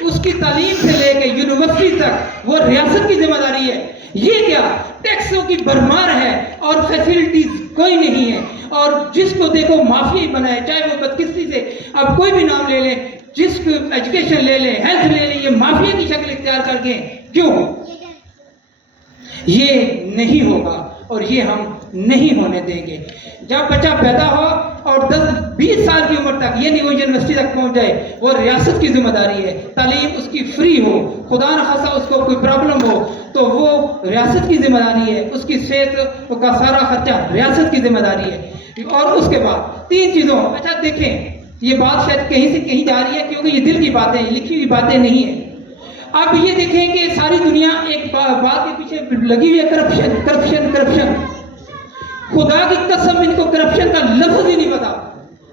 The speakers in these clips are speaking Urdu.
اس کی تعلیم سے لے کے یونیورسٹی تک وہ ریاست کی ذمہ داری ہے. یہ کیا ٹیکسوں کی بھرمار ہے اور فیسلٹیز کوئی نہیں ہے, اور جس کو دیکھو مافیا ہی بنا ہے, چاہے وہ بدقسمتی سے آپ کوئی بھی نام لے لیں, جس کو ایجوکیشن لے لیں, ہیلتھ لے لیں, یہ مافیا کی شکل اختیار کر کے. کیوں؟ یہ نہیں ہوگا اور یہ ہم نہیں ہونے دیں گے. جب بچہ پیدا ہو اور 10-20 سال کی عمر تک یہ نہیں وہ یونیورسٹی تک پہنچ جائے, وہ ریاست کی ذمہ داری ہے. تعلیم اس کی فری ہو, خدا نخواستہ اس کو کوئی پرابلم ہو تو وہ ریاست کی ذمہ داری ہے. اس کی صحت کا سارا خرچہ ریاست کی ذمہ داری ہے. اور اس کے بعد 3 چیزوں. اچھا دیکھیں, یہ بات شاید کہیں سے کہیں جا رہی ہے کیونکہ یہ دل کی باتیں ہیں, لکھی ہوئی باتیں نہیں ہیں. اب یہ دیکھیں کہ ساری دنیا ایک بات کے پیچھے لگی ہوئی ہے, کرپشن کرپشن کرپشن. خدا کی قسم ان کو کرپشن کا لفظ ہی نہیں پتا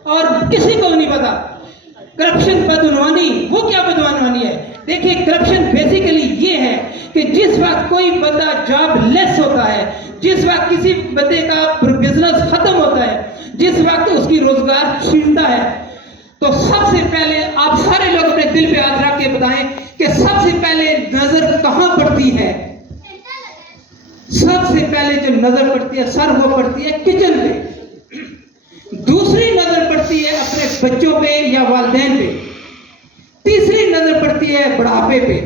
اور کسی کو نہیں پتا. کرپشن بدعنوانی, وہ کیا بدعنوانی ہے؟ دیکھیں کرپشن بیسیکلی یہ ہے کہ جس وقت کوئی بندہ جاب لیس ہوتا ہے, جس وقت کسی بندے کا بزنس ختم ہوتا ہے, جس وقت اس کی روزگار چھینتا ہے, تو سب سے پہلے آپ سارے لوگ اپنے دل پہ ہاتھ رکھ کے بتائیں کہ سب سے پہلے نظر کہاں پڑتی ہے؟ سب سے پہلے جو نظر پڑتی ہے سر وہ پڑتی ہے کچن پہ. دوسری نظر پڑتی ہے اپنے بچوں پہ یا والدین پہ. تیسری نظر پڑتی ہے بڑھاپے پہ.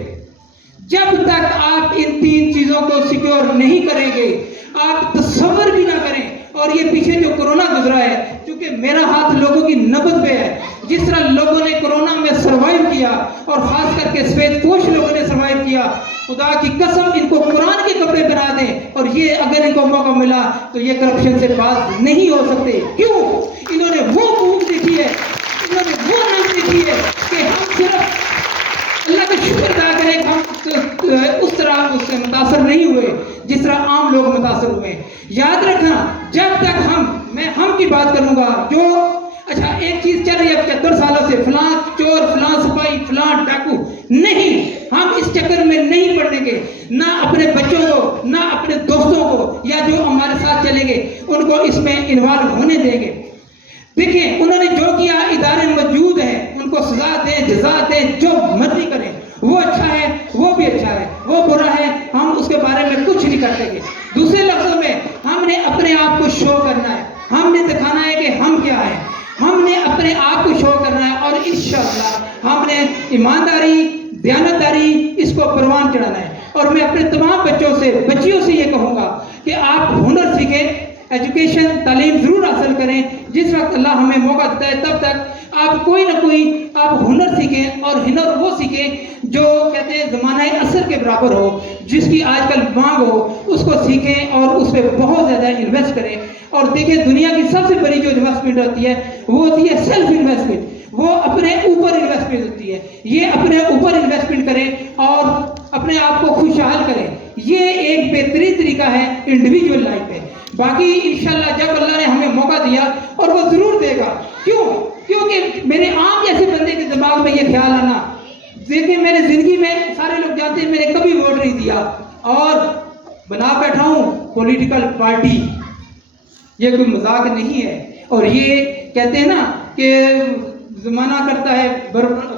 جب تک آپ ان 3 چیزوں کو سیکیور نہیں کریں گے, آپ تصور بھی نہ کریں. اور یہ پیچھے جو کورونا گزرا ہے, کیونکہ میرا ہاتھ لوگوں کی نبض پہ ہے, جس طرح لوگوں نے کورونا میں سروائیو کیا اور خاص کر کے سفید پوش لوگوں نے سروائیو کیا, خدا کی قسم ان کو قرآن کے کپڑے پہنا دیں اور یہ اگر ان کو موقع ملا تو یہ کرپشن سے باز نہیں ہو سکتے. کیوں؟ انہوں نے وہ بھوک دیکھی ہے, انہوں نے وہ نظر دیکھی ہے کہ ہم صرف اللہ کا شکر ادا کریں, ہم اس طرح اس سے متاثر نہیں ہوئے جس طرح عام لوگ متاثر ہوئے. یاد رکھنا, جب تک میں کی بات کروں گا جو اچھا ایک چیز چل رہی ہے 75 سالوں سے, فلاں چور, فلاں سپاہی, فلاں ڈاکو, نہیں, ہم اس چکر میں نہیں پڑنے گے. نہ اپنے بچوں کو, نہ اپنے دوستوں کو, یا جو ہمارے ساتھ چلیں گے ان کو اس میں انوالو ہونے دیں گے. دیکھیں انہوں نے جو کیا, ادارے موجود ہیں, ان کو سزا دیں, جزا دیں, جو مرضی کریں. وہ اچھا ہے, وہ بھی اچھا ہے, وہ برا ہے, ہم اس کے بارے میں کچھ نہیں کر سکیں. دوسرے لفظوں میں ہم نے اپنے آپ کو شو کرنا ہے, ہم نے دکھانا ہے کہ ہم کیا ہیں, ہم نے اپنے آپ کو شو کرنا ہے, اور انشاءاللہ ہم نے ایمانداری, دیانتداری اس کو پروان چڑھانا ہے. اور میں اپنے تمام بچوں سے, بچیوں سے یہ کہوں گا کہ آپ ہنر سیکھیں, ایجوکیشن, تعلیم ضرور حاصل کریں. جس وقت اللہ ہمیں موقع دیتا ہے تب تک آپ کوئی نہ کوئی آپ ہنر سیکھیں, اور ہنر وہ سیکھیں جو کہتے ہیں زمانہ اثر کے برابر ہو, جس کی آج کل مانگ ہو, اس کو سیکھیں اور اس پہ بہت زیادہ انویسٹ کریں. اور دیکھیں دنیا کی سب سے بڑی جو انویسٹمنٹ ہوتی ہے وہ ہوتی ہے سیلف انویسٹمنٹ, وہ اپنے اوپر انویسٹمنٹ ہوتی ہے. یہ اپنے اوپر انویسٹمنٹ کریں اور اپنے آپ کو خوشحال کریں. یہ ایک بہترین طریقہ ہے انڈیویجول لائف میں. باقی انشاءاللہ جب اللہ نے ہمیں موقع دیا, اور وہ ضرور دے گا. کیوں؟ کیونکہ میرے عام جیسے بندے کے دماغ میں یہ خیال آنا, دیکھیں میں نے زندگی میں, سارے لوگ جانتے ہیں میں نے کبھی ووٹ نہیں دیا اور بنا بیٹھا ہوں پولیٹیکل پارٹی. یہ کوئی مذاق نہیں ہے. اور یہ کہتے ہیں نا کہ زمانہ کرتا ہے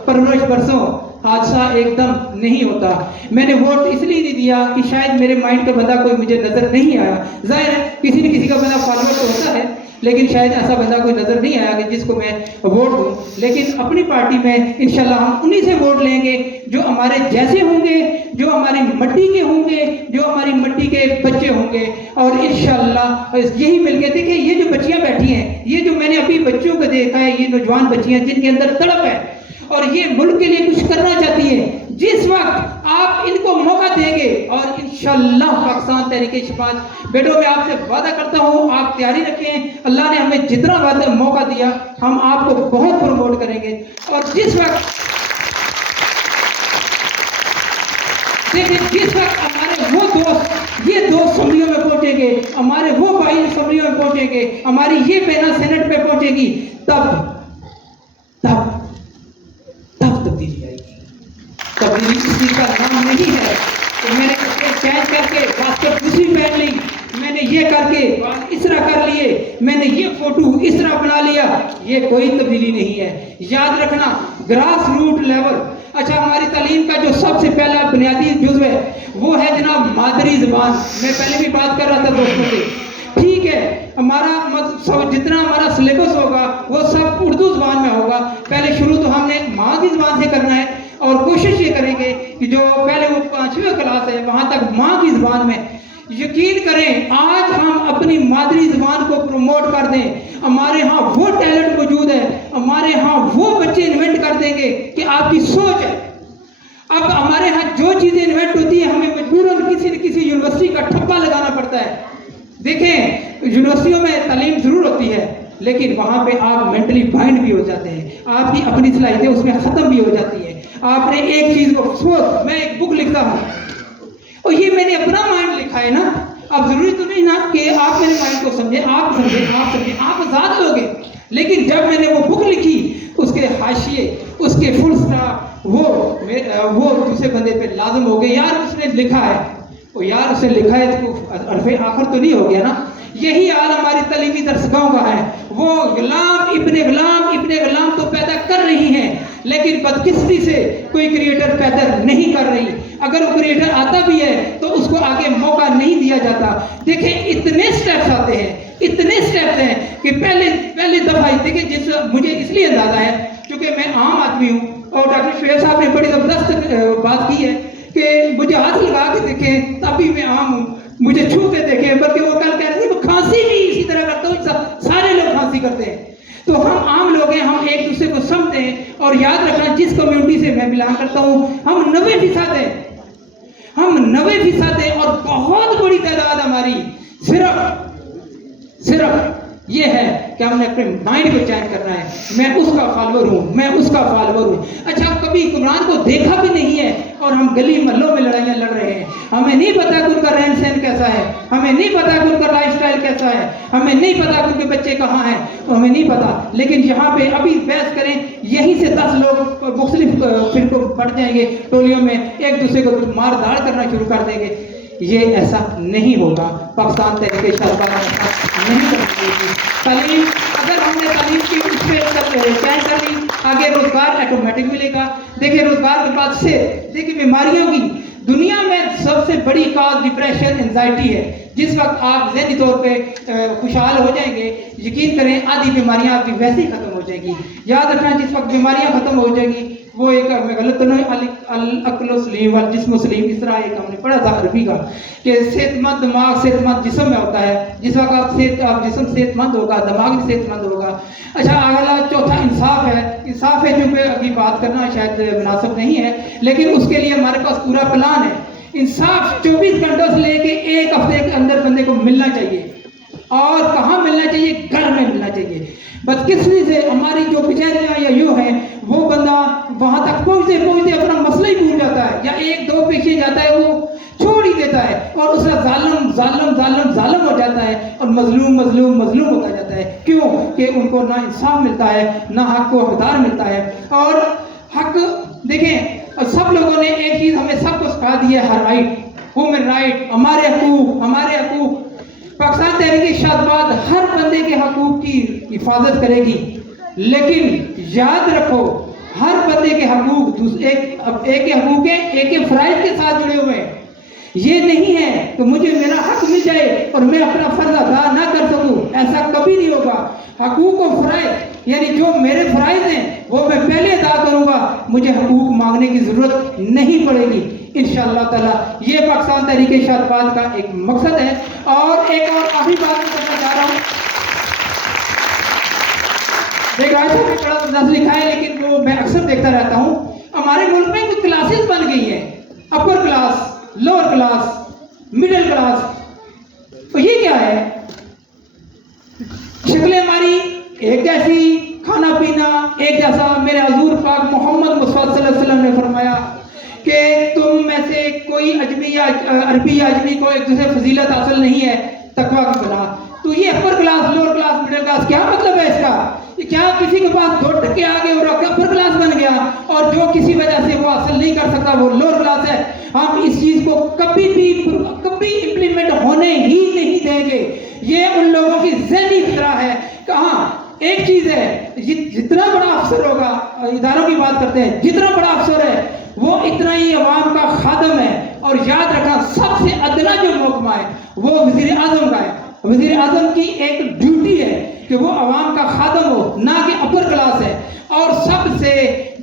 پرورش برسوں, حادثہ ایک دم نہیں ہوتا. میں نے ووٹ اس لیے نہیں دیا کہ شاید میرے مائنڈ کا بندہ کوئی مجھے نظر نہیں آیا. ظاہر ہے کسی نہ کسی کا بندہ فالوور تو ہوتا ہے, لیکن شاید ایسا بندہ کوئی نظر نہیں آیا کہ جس کو میں ووٹ دوں. لیکن اپنی پارٹی میں انشاءاللہ ہم انہی سے ووٹ لیں گے جو ہمارے جیسے ہوں گے, جو ہماری مٹی کے ہوں گے, جو ہماری مٹی کے بچے ہوں گے. اور انشاءاللہ یہی مل کے دیکھیں, یہ جو بچیاں بیٹھی ہیں, یہ جو میں نے ابھی بچوں کو دیکھا ہے, یہ نوجوان بچیاں جن کے اندر تڑپ ہے اور یہ ملک کے لیے کچھ کرنا چاہتی ہے, جس وقت آپ ان کو موقع دیں گے, اور انشاءاللہ پاکستان تحریک شفاعت بیٹوں میں آپ سے وعدہ کرتا ہوں آپ تیاری رکھیں, اللہ نے ہمیں جتنا موقع دیا ہم آپ کو بہت پروموٹ کریں گے. اور جس وقت دیکھیں, جس وقت ہمارے وہ دوست, یہ دوست اسمبلیوں میں پہنچیں گے, ہمارے وہ بھائی اسمبلیوں میں پہنچیں گے, ہماری یہ بہنیں سینٹ پہ پہنچے گی, تب تبدیلی آئے گی. تبدیلی کسی کا نام نہیں ہے کہ میں نے چینج کر کے واسطے دوسری پہن لی, میں نے یہ کر کے اس طرح کر لیے, میں نے یہ فوٹو اس طرح بنا لیا. یہ کوئی تبدیلی نہیں ہے. یاد رکھنا, گراس روٹ لیول اچھا ہماری تعلیم کا جو سب سے پہلا بنیادی جزو ہے وہ ہے جناب مادری زبان. میں پہلے بھی بات کر رہا تھا دوستوں سے, ٹھیک ہے, ہمارا جتنا ہمارا سلیبس ہوگا وہ سب اردو زبان میں ہوگا. پہلے شروع تو ہم نے ماں کی زبان سے کرنا ہے اور کوشش یہ کریں گے کہ جو پہلے وہ 5ویں کلاس ہے وہاں تک ماں کی زبان میں. یقین کریں آج ہم اپنی مادری زبان کو پروموٹ کر دیں, ہمارے ہاں وہ ٹیلنٹ موجود ہے, ہمارے ہاں وہ بچے انوینٹ کر دیں گے کہ آپ کی سوچ ہے. اب ہمارے ہاں جو چیزیں انوینٹ ہوتی ہیں ہمیں مجبوراً کسی نہ کسی یونیورسٹی کا ٹھپا لگانا پڑتا ہے. دیکھیں یونیورسٹیوں میں تعلیم ضرور ہوتی ہے لیکن وہاں پہ آپ مینٹلی بائنڈ بھی ہو جاتے ہیں, آپ کی اپنی صلاحیتیں اس میں ختم بھی ہو جاتی ہیں. آپ نے ایک چیز کو سوچ, میں ایک بک لکھتا ہوں اور یہ میں نے اپنا مائنڈ لکھا ہے نا, اب ضروری تو نہیں نا کہ آپ میرے مائنڈ کو سمجھیں, آپ آزاد لوگے. لیکن جب میں نے وہ بک لکھی اس کے حاشیے, اس کے فل اسٹاپ وہ دوسرے بندے پہ لازم ہو گئے, یار اس نے لکھا ہے, وہ یار اس نے لکھا ہے تو حرف آخر تو نہیں ہو گیا نا. یہی حال ہماری تعلیمی درسگاہوں کا ہے. وہ غلام ابن غلام تو پیدا کر رہی ہیں لیکن بدقسمتی سے کوئی کریٹر پیدا نہیں کر رہی. اگر وہ کریٹر آتا بھی ہے تو اس کو آگے موقع نہیں دیا جاتا. دیکھیں اتنے سٹیپس آتے ہیں, اتنے سٹیپس ہیں کہ پہلے دفعہ دیکھیں مجھے اس لیے اندازہ ہے کیونکہ میں عام آدمی ہوں اور ڈاکٹر شعیب صاحب نے بڑی زبردست بات کی ہے کہ مجھے ہاتھ لگا کے دیکھیں تب بھی میں عام ہوں, مجھے چھو کے دیکھیں, بلکہ وہ کل کہہ رہے تھے کھانسی بھی اسی طرح کرتا ہوں, سارے لوگ کھانسی کرتے ہیں. تو ہم عام لوگ ہیں, ہم ایک دوسرے کو سمجھتے ہیں. اور یاد رکھنا جس کمیونٹی سے میں بلانگ کرتا ہوں ہم 90% ہیں, ہم 90% ہیں اور بہت بڑی تعداد ہماری صرف یہ ہے کہ ہم نے اپنے مائنڈ کو چینج کرنا ہے. میں اس کا فالوور ہوں, اچھا کبھی حکمران کو دیکھا بھی نہیں ہے اور ہم گلی محلوں میں لڑائیاں لڑ رہے ہیں. ہمیں نہیں پتا کہ ان کا رہن سہن کیسا ہے, ہمیں نہیں پتا کہ ان کا لائف سٹائل کیسا ہے, ہمیں نہیں پتا کہ ان کے بچے کہاں ہیں, ہمیں نہیں پتا. لیکن یہاں پہ ابھی بحث کریں, یہیں سے 10 لوگ مختلف فرقوں بٹ جائیں گے ٹولیوں میں, ایک دوسرے کو مار دھاڑ کرنا شروع کر دیں گے. یہ ایسا نہیں ہوگا. پاکستان تحریک شہباز نہیں کرتی. تعلیم اگر ہم نے تعلیم کی اس پہ چینج کر لی, آگے روزگار ایٹومیٹک ملے گا. دیکھیں روزگار کے بعد سے دیکھیں بیماریوں کی دنیا میں سب سے بڑی کاز ڈپریشن, انزائٹی ہے. جس وقت آپ ذہنی طور پہ خوشحال ہو جائیں گے, یقین کریں آدھی بیماریاں آپ کی ویسے ہی ختم ہو جائیں گی. یاد رکھنا جس وقت بیماریاں ختم ہو جائیں گی وہ ایک غلط نہیں, العقل سلیم والجسم سلیم, اس طرح ایک ہم نے پڑھا تھا عربی کا کہ صحت مند دماغ صحت مند جسم میں ہوتا ہے. جس وقت آپ جسم صحت مند ہوگا دماغ بھی صحت مند ہوگا. اچھا اگلا چوتھا انصاف ہے. انصاف ہے جو کہ ابھی بات کرنا شاید مناسب نہیں ہے لیکن اس کے لیے ہمارے پاس پورا پلان ہے. انصاف 24 گھنٹوں سے لے کے 1 ہفتے کے اندر بندے کو ملنا چاہیے. اور کہاں ملنا چاہیے؟ گھر میں ملنا چاہیے. بدقسمتی سے ہماری جو کچہریاں یا یوں ہیں وہ بندہ وہاں تک پہنچتے اپنا مسئلہ ہی بھول جاتا ہے یا 1-2 پیچھے جاتا ہے وہ چھوڑ ہی دیتا ہے اور اس کا ظالم ہو جاتا ہے اور مظلوم ہوتا جاتا ہے. کیوں کہ ان کو نہ انصاف ملتا ہے نہ حق کو حقدار ملتا ہے. اور حق دیکھیں سب لوگوں نے ایک چیز ہمیں سب کو سکھا دی ہے, ہر رائٹ, ہیومن رائٹ, ہمارے حقوق. پاکستان تحریک شہباز ہر بندے کے حقوق کی حفاظت کرے گی لیکن یاد رکھو ہر بندے کے حقوق ایک کے حقوق ہیں, ایک کے فرائض کے ساتھ جڑے ہوئے ہیں. یہ نہیں ہے کہ مجھے میرا حق مل جائے اور میں اپنا فرض ادا نہ کر سکوں, ایسا کبھی نہیں ہوگا. حقوق و فرائض یعنی جو میرے فرائض ہیں وہ میں پہلے ادا کروں گا, مجھے حقوق مانگنے کی ضرورت نہیں پڑے گی انشاءاللہ تعالی. یہ پاکستان تحریک شہباز کا ایک مقصد ہے. اور ایک اور آخری بات کرنا چاہ رہا ہوں, ایک آئسا بھی بڑا لفظ لکھا ہے لیکن وہ میں اکثر دیکھتا رہتا ہوں. ہمارے ملک میں کچھ کلاسز بن گئی ہیں, upper class, lower class, middle class. تو یہ کیا ہے؟ شکلیں ہماری ایک جیسی, کھانا پینا ایک جیسا. میرے حضور پاک محمد مصطفیٰ صلی اللہ علیہ وسلم نے فرمایا کہ تم میں سے کوئی عجمی یا عربی یا عجمی کو ایک دوسرے فضیلت حاصل نہیں ہے تقویٰ کی بنا. تو یہ upper class, lower class, middle class کیا مطلب ہے اس کا؟ کیا کسی کے پاس 2 ٹکے آگے اور اپر کلاس بن گیا اور جو کسی وجہ سے وہ حاصل نہیں کر سکتا وہ لوور کلاس ہے؟ ہم اس چیز کو کبھی امپلیمنٹ ہونے ہی نہیں دیں گے. یہ ان لوگوں کی ذہنی فطرہ ہے. کہاں ایک چیز ہے جتنا بڑا افسر ہوگا, اداروں کی بات کرتے ہیں, جتنا بڑا افسر ہے وہ اتنا ہی عوام کا خادم ہے. اور یاد رکھنا سب سے ادنا جو محکمہ ہے وہ وزیر اعظم کا ہے. وزیر اعظم کی ایک ڈیوٹی ہے کہ وہ عوام کا خادم ہو, نہ کہ اپر کلاس ہے. اور سب سے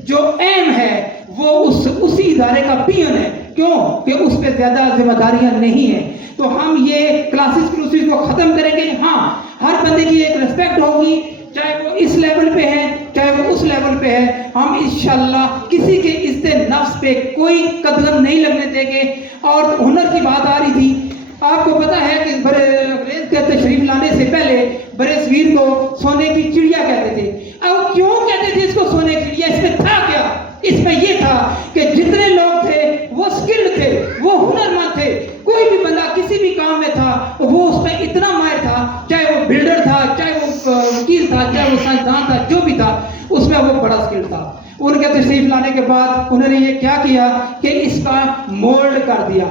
جو اہم ہے وہ اسی ادارے کا پی این ہے. کیوں کہ اس پہ زیادہ ذمہ داریاں نہیں ہیں. تو ہم یہ کلاسز کو ختم کریں گے. ہاں, ہر بندے کی ایک ریسپیکٹ ہوگی, چاہے وہ اس لیول پہ ہے چاہے وہ اس لیول پہ ہے. ہم انشاءاللہ کسی کے عزت نفس پہ کوئی قدم نہیں لگنے دیں گے. اور ہنر کی بات آ رہی تھی, آپ کو پتا ہے کہ انگریز کے تشریف لانے سے پہلے برصغیر کو سونے کی چڑیا کہتے تھے. اب کیوں کہتے تھے اس کو سونے کی چڑیا؟ اس میں تھا کیا؟ اس میں یہ تھا کہ جتنے لوگ تھے وہ اسکلڈ تھے, وہ ہنرمند تھے. کوئی بھی بندہ کسی بھی کام میں تھا وہ اس میں اتنا ماہر تھا, چاہے وہ بلڈر تھا, چاہے وہ وکیل تھا, چاہے وہ سائنسدان تھا, جو بھی تھا اس میں وہ بڑا اسکل تھا. ان کے تشریف لانے کے بعد انہوں نے یہ کیا کیا کہ اس کا مولڈ کر دیا.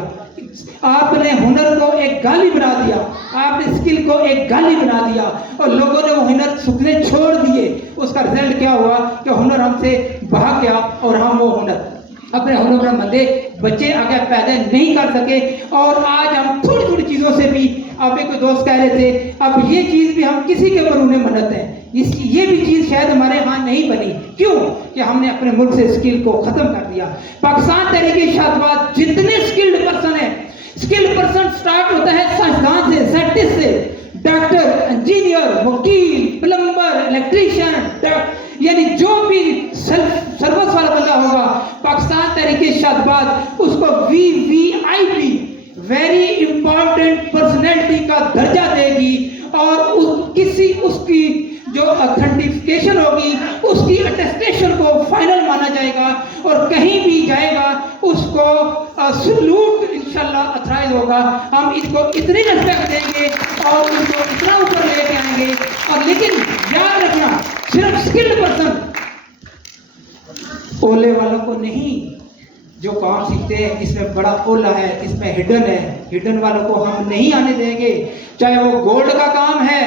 آپ نے ہنر کو ایک گالی بنا دیا, آپ نے اسکل کو ایک گالی بنا دیا, اور لوگوں نے وہ ہنر سکھنے چھوڑ دیے. اس کا رزلٹ کیا ہوا کہ ہنر ہم سے بھاگ گیا, اور ہم وہ ہنر اپنے ہنر مندے بچے آگے پیدا نہیں کر سکے. اور آج ہم تھوڑی تھوڑی چیزوں سے بھی, آپ کوئی دوست کہہ رہے تھے اب یہ چیز بھی ہم کسی کے اوپر انہیں منت ہے, یہ بھی چیز شاید ہمارے ہاں نہیں بنی. کیوں کہ ہم نے اپنے ملک سے اسکل کو ختم کر دیا. پاکستان تحریک شادباد جتنے اسکلڈ پرسن ہیں, اسکل پرسن سٹارٹ ہوتا ہے سائنسدان سے, سائنٹسٹ سے, ڈاکٹر, انجینئر, وکیل, پلمبر, الیکٹریشین, یعنی جو بھی سروس والا بندہ ہوگا پاکستان تحریک شادباد اس کو VVIP ویری امپورٹنٹ پرسنالٹی کا درجہ دے گی. اور اس کی جو اتھینٹیکیشن ہوگی, اس کی اٹیسٹیشن کو فائنل مانا جائے گا, اور کہیں بھی جائے گا اس کو سلوٹ انشاءاللہ اتھرائز ہوگا. ہم اس کو اتنی ریسپیکٹ دیں گے اور ان کو اتنا اوپر لے کے آئیں گے. اور لیکن یاد رکھنا, صرف اسکلڈ پرسن, اولے والوں کو نہیں. جو کام سیکھتے ہیں اس میں بڑا اولا ہے, اس میں ہڈن ہے, ہڈن والوں کو ہم نہیں آنے دیں گے. چاہے وہ گولڈ کا کام ہے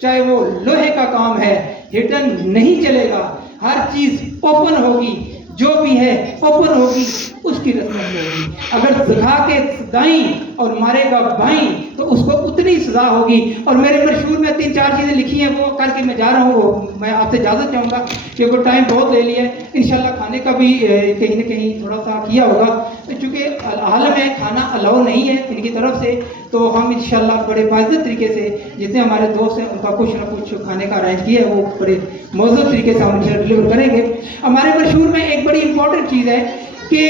چاہے وہ لوہے کا کام ہے, ہڈن نہیں چلے گا. ہر چیز اوپن ہوگی, جو بھی ہے اوپن ہوگی, اس کی رسمت ہوگی. اگر دکھا کے دائیں اور مارے گا بائیں تو اس کو اتنی سزا ہوگی. اور میرے مشہور میں 3-4 چیزیں لکھی ہیں, وہ کر کے میں جا رہا ہوں. میں آپ سے اجازت چاہوں گا کہ وہ ٹائم بہت لے لیا ہے. انشاءاللہ کھانے کا بھی کہیں نہ کہیں تھوڑا سا کیا ہوگا, چونکہ حال میں کھانا الاؤ نہیں ہے ان کی طرف سے. تو ہم انشاءاللہ بڑے باعزت طریقے سے جتنے ہمارے دوست ہیں ان کا کچھ نہ کچھ کھانے کا ارینج کیا ہے, وہ بڑے موزوں طریقے سے ہم انشاءاللہ ڈلیور کریں گے. ہمارے مشہور میں ایک بڑی امپورٹنٹ چیز ہے کہ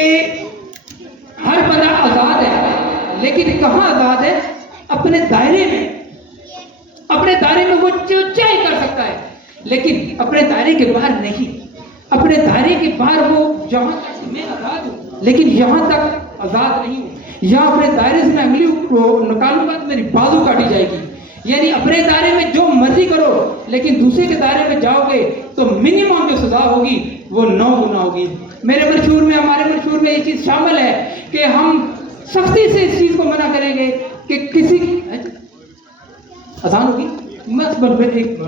ہر بندہ آزاد ہے, لیکن کہاں آزاد ہے؟ اپنے دائرے میں. اپنے دائرے میں وہ جو چاہے کر سکتا ہے, لیکن اپنے دائرے کے باہر نہیں. اپنے دائرے کے باہر وہ جہاں تک میں آزاد ہوں لیکن یہاں تک آزاد نہیں ہوں. یہاں اپنے دائرے سے میں انگلی کو نکالوں گا تو میری بازو کاٹی جائے گی. یعنی اپنے دائرے میں جو مرضی کرو, لیکن دوسرے کے دائرے میں جاؤ گے تو منیمم جو سزا ہوگی وہ 9 گنا ہوگی. میرے منشور میں, ہمارے منشور میں یہ چیز شامل ہے کہ ہم سختی سے اس چیز کو منع کریں گے کہ کسی آسان ہوگی. ایک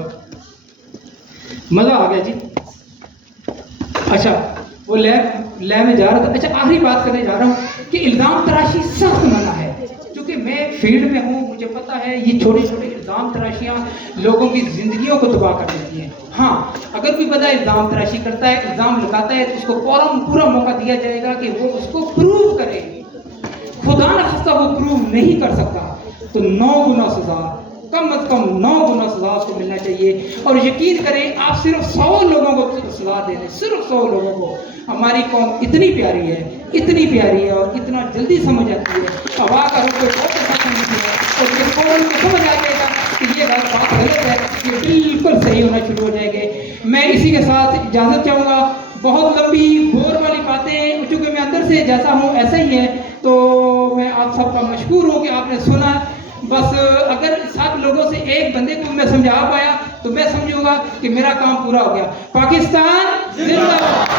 مزہ آ گیا جی. اچھا وہ لے میں جا رہا تھا. اچھا آخری بات کرنے جا رہا ہوں کہ الزام تراشی سخت منع ہے. چونکہ میں فیلڈ میں ہوں, مجھے پتا ہے یہ چھوٹے چھوٹے الزام تراشیاں لوگوں کی زندگیوں کو تباہ کر دیتی ہیں. ہاں, اگر کوئی بندہ الزام تراشی کرتا ہے, الزام لگاتا ہے, تو اس کو پورا موقع دیا جائے گا کہ وہ اس کو پروو کرے. خدا نخواستہ وہ پروو نہیں کر سکتا تو 9 گنا سزا, کم از کم 9 گنا سزا اس کو ملنا چاہیے. اور یقین کریں آپ صرف 100 لوگوں کو سزا دے دیں, صرف 100 لوگوں کو. ہماری قوم اتنی پیاری ہے, اتنی پیاری ہے اور اتنا جلدی سمجھ آتی ہے. ہوا کا رخ کوئی بہت اچھا سمجھتی ہے اور یہ فوراً کو سمجھ آ جائے گا کہ یہ بات غلط ہے, یہ بالکل صحیح ہونا شروع ہو جائے گے. میں اسی کے ساتھ اجازت چاہوں گا. بہت لمبی بور والی باتیں, چونکہ میں اندر سے جیسا ہوں ایسا ہی ہے, تو میں آپ سب کا مشکور ہوں کہ آپ نے سنا. بس اگر 7 لوگوں سے ایک بندے کو میں سمجھا پایا تو میں سمجھوں گا کہ میرا کام پورا ہو گیا. پاکستان زندہ باد.